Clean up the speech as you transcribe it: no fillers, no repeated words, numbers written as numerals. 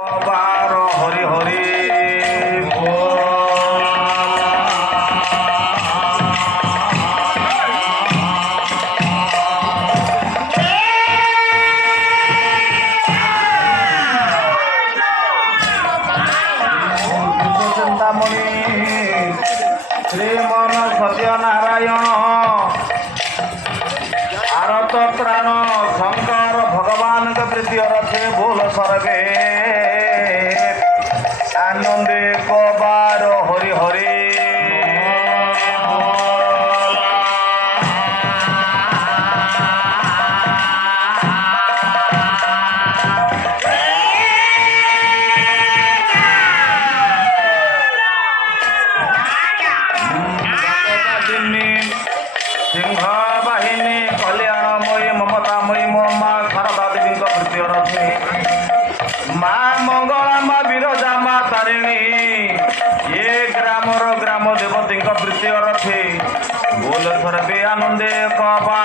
বার হরি হরি চিন্তামণি শ্রীমন সত্যনারায়ণ आरत प्राण शंकर भगवान के प्रीति रथे बोल सर्वे आनंदे कबार हरि हरि सिंह बाहिनी कल्याणमयी ममतामयी मो माँ शारदा देवी प्रीति रथी माँ मंगला माँ विरजा माँ तारिणी ये ग्रामर ग्राम देवती प्रीति रथी बोल सर्वे आनंदे कबा